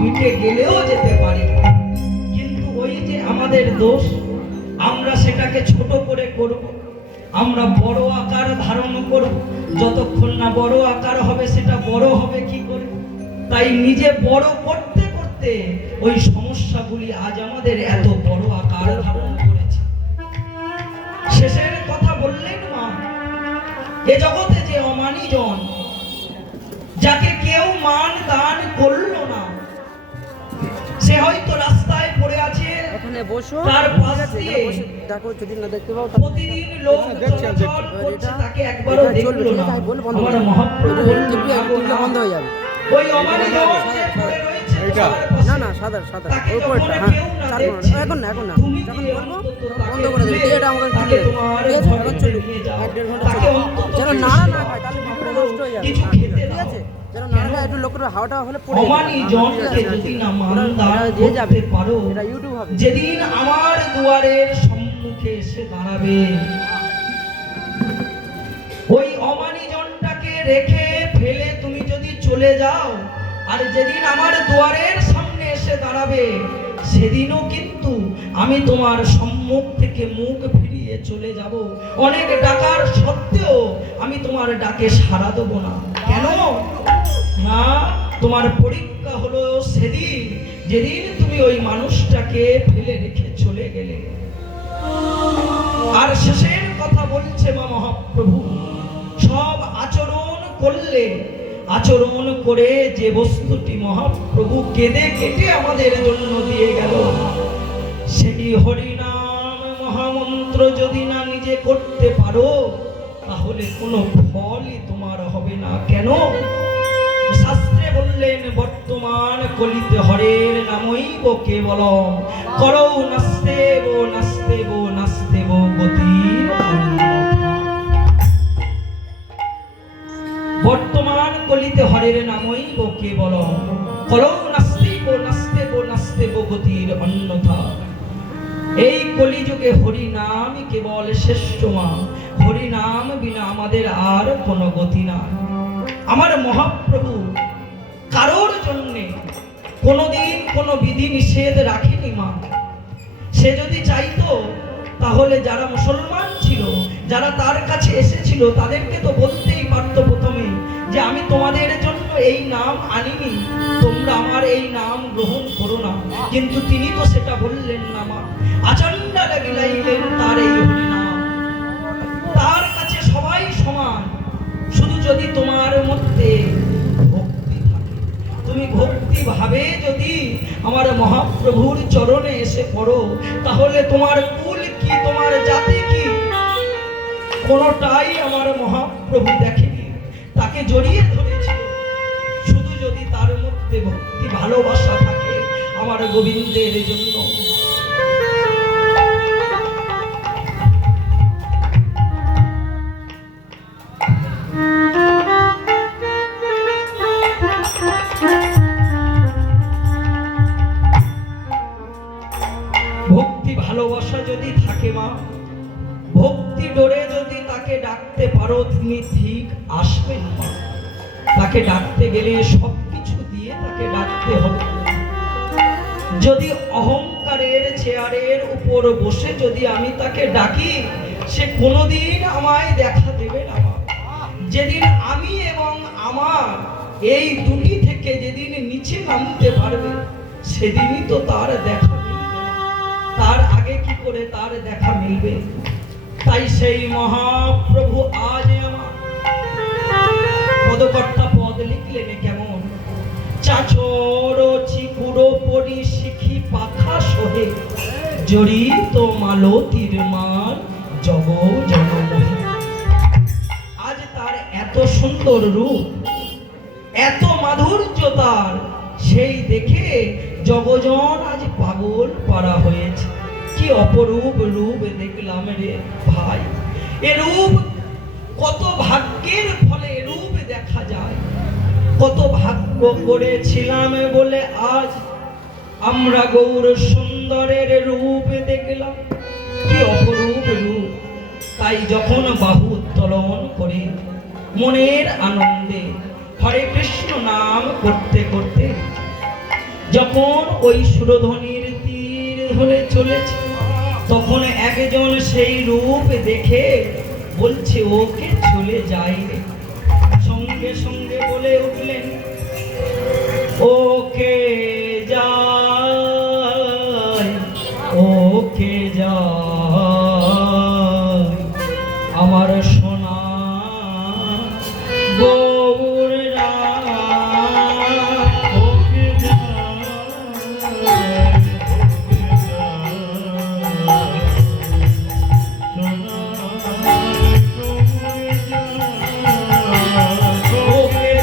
মিটে গেলেও যেতে পারে, কিন্তু ওই যে আমাদের দোষ, আমরা সেটাকে ছোট করে করব, আমরা বড় আকার ধারণ করব। যতক্ষণ না বড় আকার হবে সেটা বড় হবে কি করে? তাই নিজে বড় করতে করতে ওই সমস্যাগুলি আজ আমাদের এত বড় আকার ধারণ করেছে। শেষের কথা বললেন মা, এ জগতে যে অমানিজন, যাকে কেউ মান দান করলো না, সে হয়তো রাস্তায় পড়ে আছে, তার পাশ দিয়ে প্রতিদিন লোক চলাচল করছে, তাকে একবারও দেখলো না। আমার মহাপ্রভু বন্ধ হয়ে যাবে। ওই অমানিজন যে পড়ে রয়েছে না না সাদা সাদা ওপরটা, হ্যাঁ এখন না যখন বলবো বন্ধ করে দেবে। এটা আমাকে ঠিক আছে, এখন চলবে 1-1.5 ঘন্টা চলবে, যেন নাড়া না খায়, তাহলে ভিডিওটা নষ্ট হয়ে যাবে। ঠিক আছে, যেন নাড়া খায়, একটু লক্ষ্য করে হাওয়াটা হলে পড়ে অমানিজনকে যদি না মান দান করতে পারো, এটা ইউটিউব হবে। যেদিন আমার দুয়ারের সম্মুখে এসে দাঁড়াবে, ওই অমানিজনটাকে রেখে ফেলে তুমি যদি চলে যাও, আর যেদিন আমার দুয়ারের সামনে এসে দাঁড়াবে, সেদিনও কিন্তু আমি তোমার সম্মুখ থেকে মুখ ফিরিয়ে চলে যাব। অনেক ডাকার সত্ত্বেও আমি তোমার ডাকে সাড়া দেব না। কেন না? তোমার পরীক্ষা হলো সেদিন, যেদিন তুমি ওই মানুষটাকে ফেলে রেখে চলে গেলে। আর শেষের কথা বলছে মা মহাপ্রভু, সব আচরণ করলে, আচরণ করে যে বস্তুটি মহাপ্রভু কেঁদে কেটে আমাদের জন্য দিয়ে গেল, সেই হরিনাম মহামন্ত্র যদি না নিজে করতে পারো, তাহলে কোনো ফলই তোমার হবে না। কেন? শাস্ত্রে বললেন, বর্তমান কলিতে হরের নামইব কেবলম, করৌ নাস্তেব নাস্তেব নাস্তেব গতির। বর্তমান কলিতে হরের নামইব কেবলম, করৌ নাস্তেব নাস্তেব নাস্তেব গতির অন্যথা। এই কলিযুগে হরি নাম কেবল শ্রেষ্ঠ মা। হরি নাম বিনা আমাদের আর কোনো গতি নাই। আমার মহাপ্রভু কারোর জন্যে কোনোদিন কোনো বিধি নিষেধ রাখেনি মা। সে যদি চাইতো, তাহলে যারা মুসলমান ছিল, যারা তার কাছে এসেছিল, তাদেরকে তো বলতেই পারত প্রথমে যে আমি তোমাদের জন্য এই নাম আনিনি, তোমরা আমার এই নাম গ্রহণ করো না। কিন্তু তিনি তো সেটা বললেন না মা। আচণ্ডালে বিলাইলেন তার এই হরি নাম। তার কাছে সবাই সমান, শুধু যদি তোমার মধ্যে ভক্তি থাকে, তুমি ভক্তি ভাবে যদি আমার মহাপ্রভুর চরণে এসে পড়ো, তাহলে তোমার কুল কি, তোমার জাতি কি, কোনটাই আমার মহাপ্রভু দেখেনি। তাকে জড়িয়ে ধরেছিল শুধু যদি তার মধ্যে ভক্তি ভালোবাসা থাকে আমার গোবিন্দের জন্য। ভক্তি ভালোবাসা যদি থাকে মা, ভক্তি ডোরে যদি তাকে ডাকতে পারো, তিনি ঠিক আসবেন মা। তাকে ডাকতে গেলে সবকিছু দিয়ে তাকে ডাকতে হবে। যদি অহংকারের চেয়ারের উপর বসে যদি আমি তাকে ডাকি, সে কোনোদিন আমায় দেখা দেবে না মা। যেদিন আমি এবং আমার এই দুটি থেকে যেদিন নিচে নামতে পারবে, সেদিনই তো তার দেখা মিলবে। তার আগে কি করে তার দেখা মিলবে? তাই সেই মহাপ্রভু আজ আমার পদকর্তা পদ লিখলেন কেমন, চাচর চিকুড়ো পরি শিখি পাখা সহে, জড়িত মালতীর মান জগ জগমোহে। আজ তার এত সুন্দর রূপ, এত মাধুর্য তার, সেই দেখে জগজন আজ পাগল পারা হয়েছে। কি অপরূপ রূপ দেখলাম রে ভাই। এ রূপ কত ভাগ্যের ফলে রূপ দেখা যায়। কত ভাগ্য করেছিলাম বলে আজ আমরা গৌর সুন্দরের রূপ দেখলাম। কি অপরূপ রূপ। তাই যখন বাহু উত্তোলন করে মনের আনন্দে হরে কৃষ্ণ নাম করতে করতে যখন ওই সুরধ্বনির তীর ধরে চলেছে, তখন একজন সেই রূপ দেখে বলছে ওকে চলে যাই রে। সঙ্গে সঙ্গে বলে উঠলেন ওকে যাই, ওকে যাই আমার সোনা গৌররা, ওকে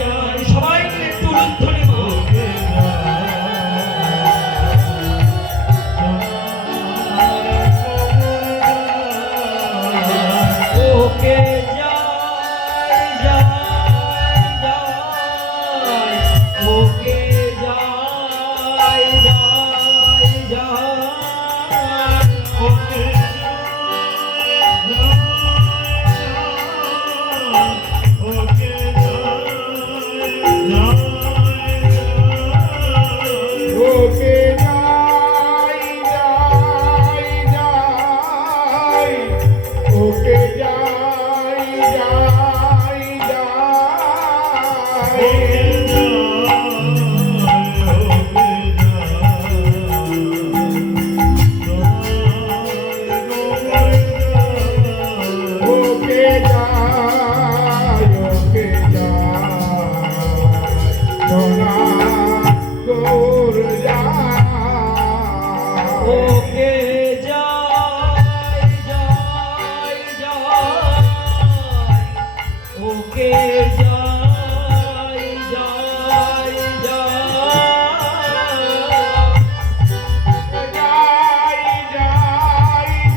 যাই, সবাই মিলে একটু উলুধ্বনি মা। ওকে যাই যাই যাই, ওকে যাই যাই যাই, ওকে ওকে যাই যাই যাই, ওকে যাই যাই ওকে যাই, ওকে যাই সোনা গৌর যায়। ওকে যাই যাই যাই, ওকে যাই যাই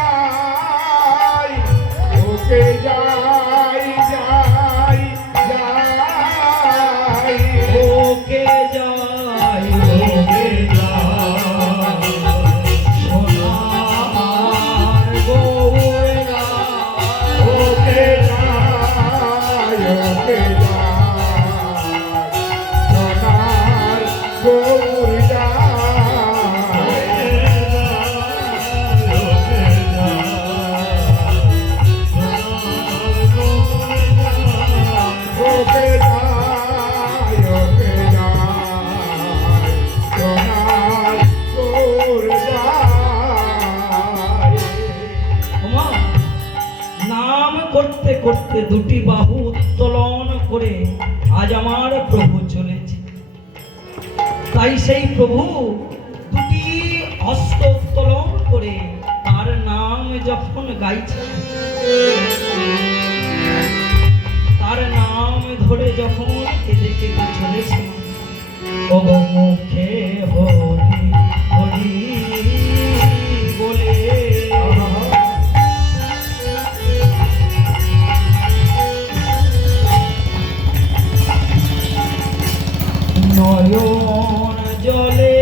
যাই, ওকে যাই যাই যাই, ওকে যাই, ওকে যাই সোনার গৌরা, ওকে যাই, ওকে যাই সোনার গৌর যায়। ওকে যাই, ওকে যাই সোনার গৌর যায়। ওমা, নাম করতে করতে দুটি বাহু উত্তোলন করে আজ আমার প্রভু চলেছে। তাই সেই প্রভু দুটি হস্ত উত্তোলন করে তার নাম যখন গাইছে, তার নাম ধরে যখন কেঁদে কেঁদে চলেছে, ও মুখে হরি হরি বলে নয়ন জলে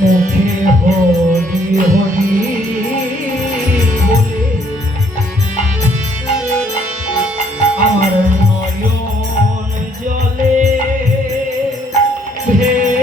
মুখে হরি হরি বলে আমার নয়ন জলে ভে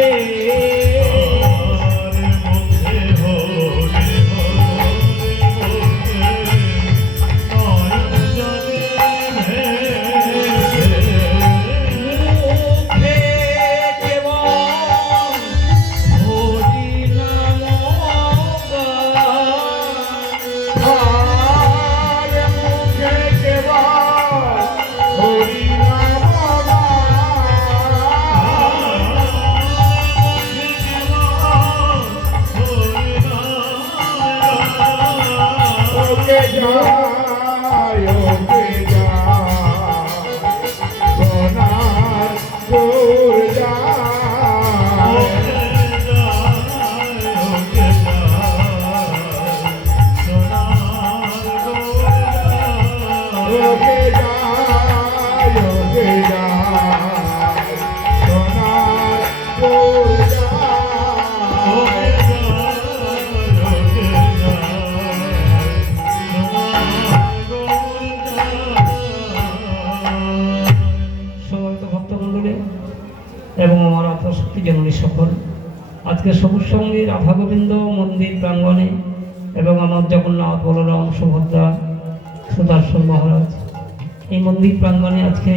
শক্তি জননী সকল, আজকে সবুজ সঙ্গে রাধা গোবিন্দ মন্দির প্রাঙ্গণে এবং আমার জগন্নাথ বলরাম সুভদ্রা সুদর্শন মহারাজ এই মন্দির প্রাঙ্গণে আজকে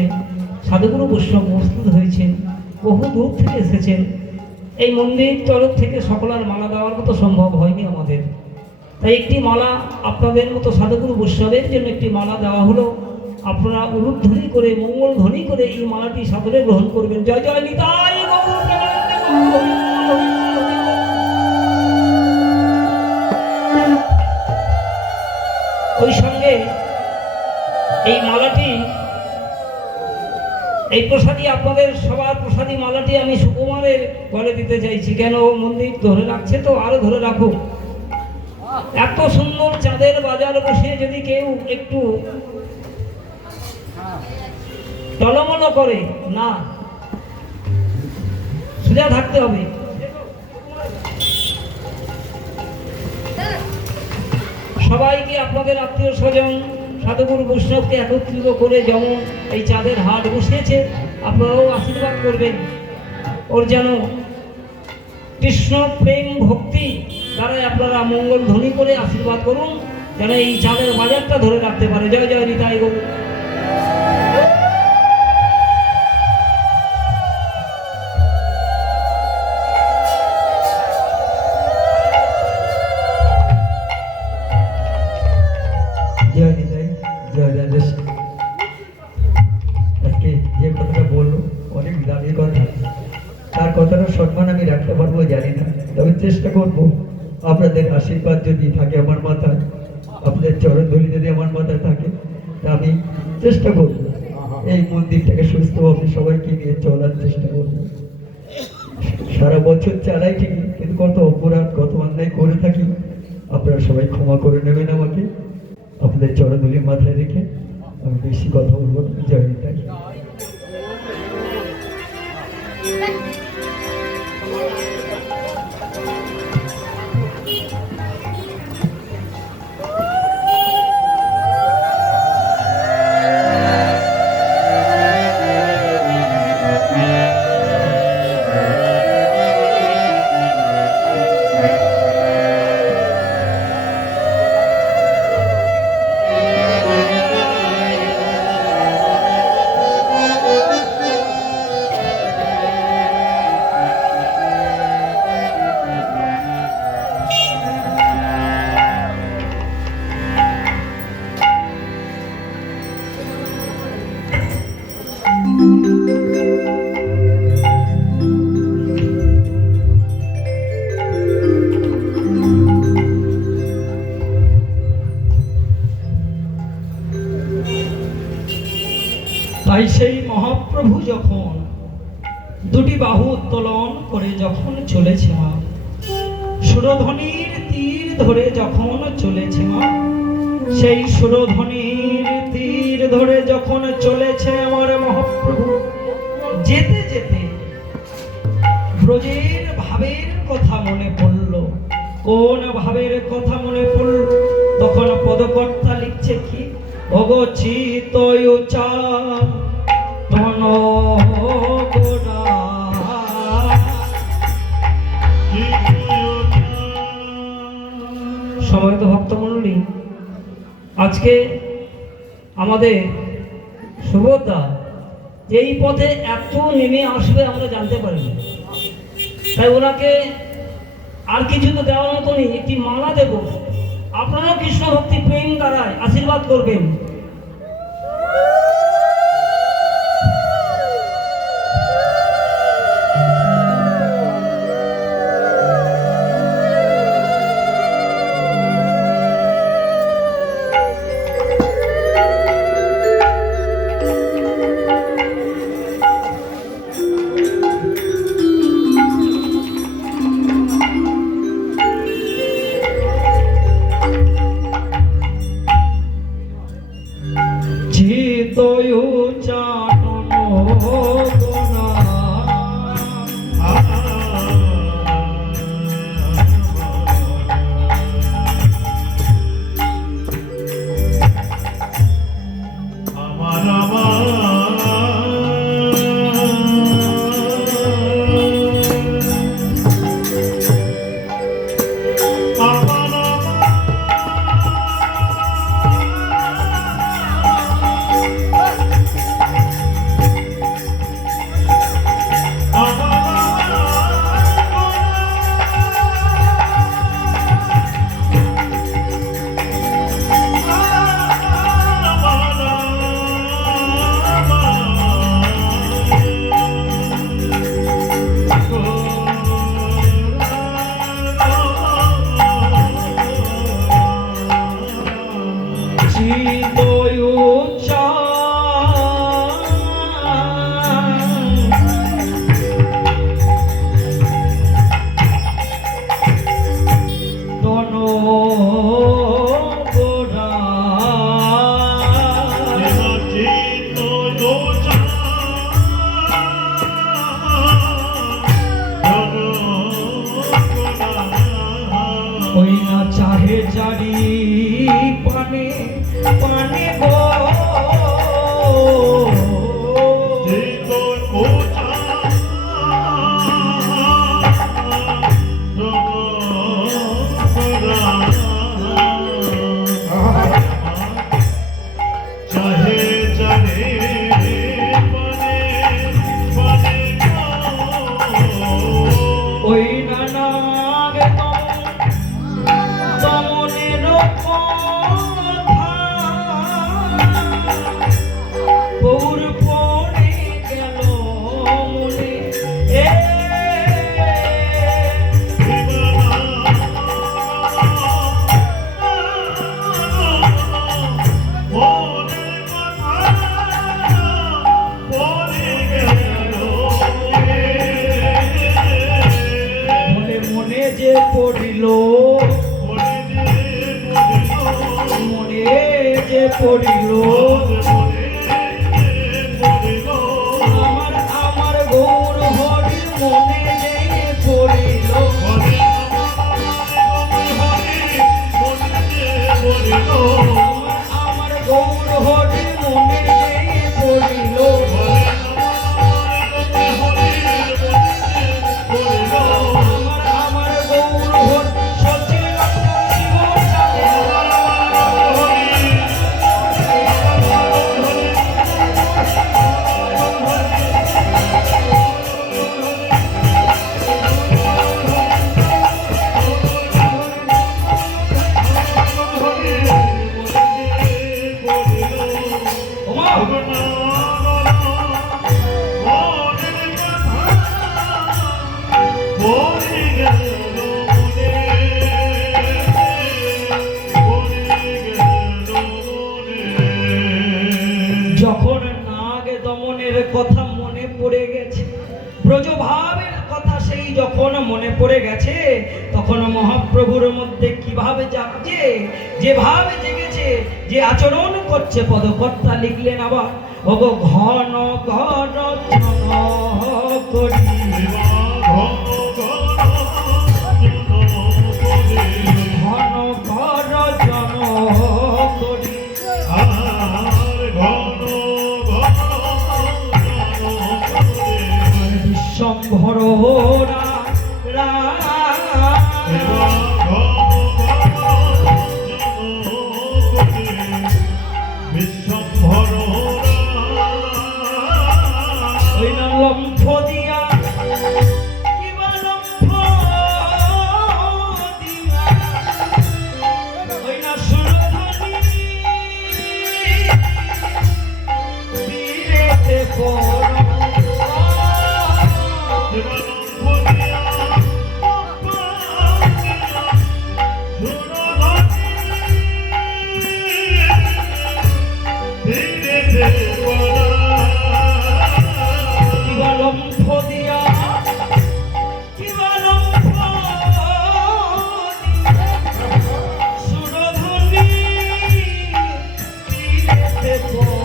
সাধুগুরু বৈষ্ণব উপস্থিত হয়েছেন, বহু দূর থেকে এসেছেন। এই মন্দির তরফ থেকে সকলের মালা দেওয়ার মতো সম্ভব হয়নি আমাদের, তাই একটি মালা আপনাদের মতো সাধুগুরু বৈষ্ণবের জন্য একটি মালা দেওয়া হলো। আপনারা উলুধ্বনি করে মঙ্গল ধ্বনি করে এই মালাটি সাদরে গ্রহণ করবেন। জয় জয় নিতাই গৌর প্রেমানন্দে গৌর। ওই সঙ্গে এই মালাটি, এই প্রসাদী আপনাদের সবার প্রসাদী মালাটি আমি সুকুমারের গলে দিতে চাইছি। কেন মন্দির ধরে রাখছে তো, আরো ধরে রাখুক। এত সুন্দর চাঁদের বাজার বসে যদি কেউ একটু টলমল করে না, সোজা থাকতে হবে। সবাইকে আপনাদের আত্মীয় স্বজন সাধুগুরু বৈষ্ণবকে একত্রিত করে যেমন এই চাঁদের হাট বসিয়েছে, আপনারাও আশীর্বাদ করবেন। ওর যেন কৃষ্ণ প্রেম ভক্তি দ্বারা আপনারা মঙ্গল ধ্বনি করে আশীর্বাদ করুন, যেন এই চাঁদের বাজারটা ধরে রাখতে পারে। জয় জয় নিতাই গৌর। জয় নিতাই, জয় রাজেশ। আজকে যে কথাটা বললো অনেক দামের কথা, তার কথাটার সম্মান আমি রাখতে পারবো জানি না, তবে চেষ্টা করব। আপনাদের আশীর্বাদ যদি থাকে আমার মাথায়, আপনাদের চরণ ধুলি যদি আমার মাথায় থাকে, তা আমি চেষ্টা করব এই মন্দিরটাকে সুস্থভাবে সবাইকে নিয়ে চলার চেষ্টা করব। সারা বছর চালাই ঠিকই, কিন্তু কত অপরাধ কত অন্যায় করে থাকি, আপনারা সবাই ক্ষমা করে নেবেন আমাকে। আপনাদের চরণধুলি মাথায় রেখে আমি বেশি কথা বলবো না। জয় নিতাই। তাই সেই মহাপ্রভু যখন দুটি বাহু উত্তোলন করে যখন চলেছে মা, সুরধ্বনির তীর ধরে যখন চলেছে মা, সেই সুরধ্বনির তীর ধরে যখন চলেছে আমার মহাপ্রভু, যেতে যেতে ব্রজের ভাবের কথা মনে পড়ল। কোন ভাবের কথা মনে পড়ল? তখন পদকর্তা লিখছে কি, অগচিত সময় তো ভক্তমণ্ডলী, আজকে আমাদের সুভদ্রা এই পথে এত নেমে আসবে আমরা জানতে পারিনি, তাই ওনাকে আর কিছু তো দেওয়ার মতো নেই, একটি মালা দেব। আপনারাও কৃষ্ণ ভক্তি প্রেম দ্বারায় আশীর্বাদ করবেন। তোমারি পানে পানে গো চিতই পূজা চাহে জানে পানে পানে ওই নানাগ দমনের কথা পৌর পড়ে গেল মনে এ মনে মনে যে পড়িল মনে যে পড়িল আমার আমার গৌর হরির মনে যে পড়িল আমার আমার গৌর হরির মনে যে পড়িল আমার আমার গৌর হর সচিন শিব চাঁদে ওমা যখন নাগ দমনের কথা মনে পড়ে গেছে ব্রজভাবের কথা সেই যখন মনে পড়ে গেছে তখন মহাপ্রভুর মধ্যে কিভাবে জাগছে যেভাবে জেগেছে যে আচরণ করছে পদকর্তা লিখলেন আবার ওগো ঘন ঘন জন করি ঘন ঘন জন করি বিশ্বম্ভর ওই না লম্ফ দিয়া কিবা লম্ফ দিয়া ওই না সুরধনী বীরেতে পড় কিবা লম্ফ দিয়া কিবা লম্ফ দিয়া সুরধনী বীরেতে পড়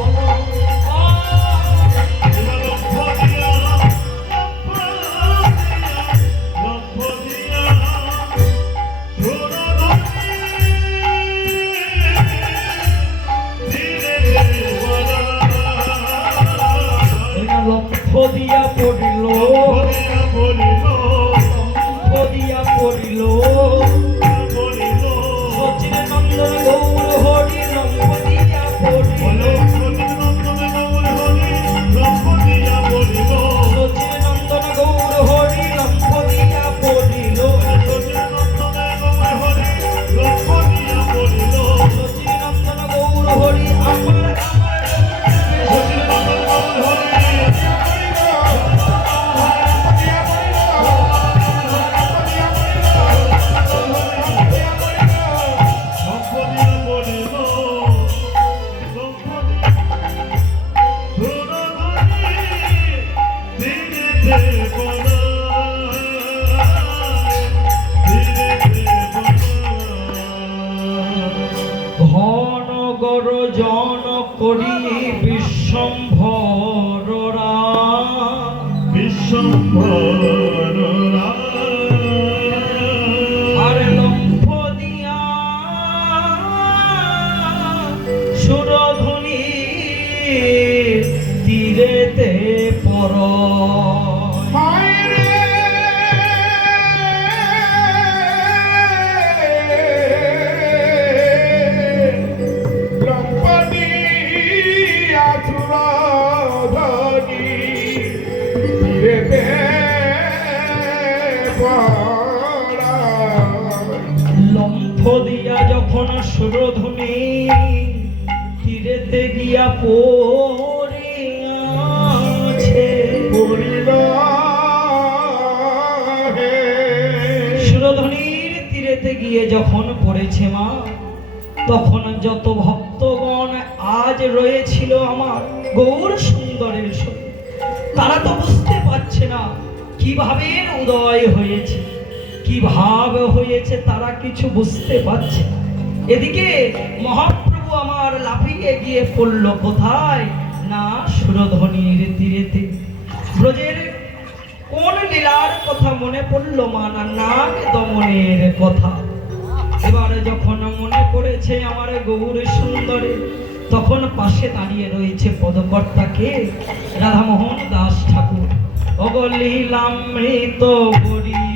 লক্ষ দিয়া পড়িল লক্ষ দিয়া পড়িল সচিন নন্দন গৌর হরি লক্ষ দিয়া পড়িল সচিন নন্দন গৌর হরি লক্ষ দিয়া পড়িল সচিন নন্দন গৌর হরি আমার ঘন গরজন করি বিশ্বম্ভররা আর লম্ফ দিয়া লম্ফ দিয়া যখন সুরধুনী তীরেতে গিয়া পড়ে আছে, সুরধুনীর তীরেতে গিয়ে যখন পড়েছে মা, তখন যত ভক্তগণ আজ রয়েছিল আমার গৌর সুন্দরের সঙ্গে, তারা তো বুঝতে পারছে না কিভাবে উদয় হয়েছে, কি ভাব হয়েছে, তারা কিছু বুঝতে পারছে না। এদিকে মহাপ্রভু আমার লাফিয়ে গিয়ে পড়ল কোথায় না সুরধনির তীরেতে। ব্রজের কোন লীলার কথা মনে পড়লো মা, না নাগ দমনের কথা। এবার যখন মনে পড়েছে আমার গৌর সুন্দরে, তখন পাশে দাঁড়িয়ে রয়েছে পদকর্তাকে রাধামোহন দাস ঠাকুর। অগলীলামৃত বরি